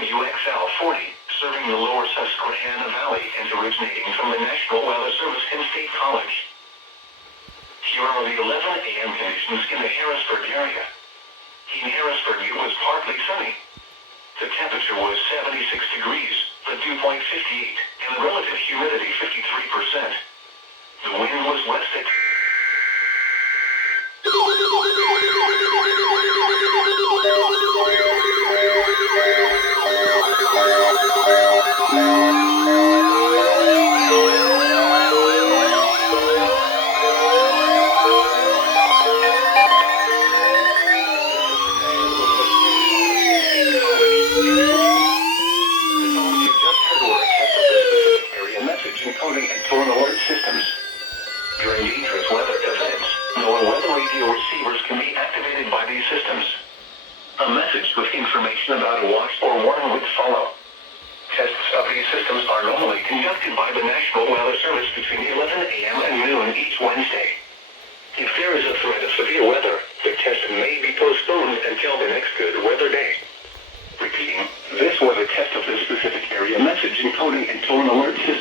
WXL 40, serving the lower Susquehanna Valley and originating from the National Weather Service in State College. Here are the 11 a.m. conditions in the Harrisburg area. In Harrisburg, it was partly sunny. The temperature was 76 degrees, the dew point 58, and the relative humidity 53%. The wind was west at encoding and tone alert systems. During dangerous weather events, NOAA weather radio receivers can be activated by these systems. A message with information about a watch or warning would follow. Tests of these systems are normally conducted by the National Weather Service between 11 a.m. and noon each Wednesday. If there is a threat of severe weather, the test may be postponed until the next good weather day. Repeating, this was a test of the specific area message encoding and tone alert system.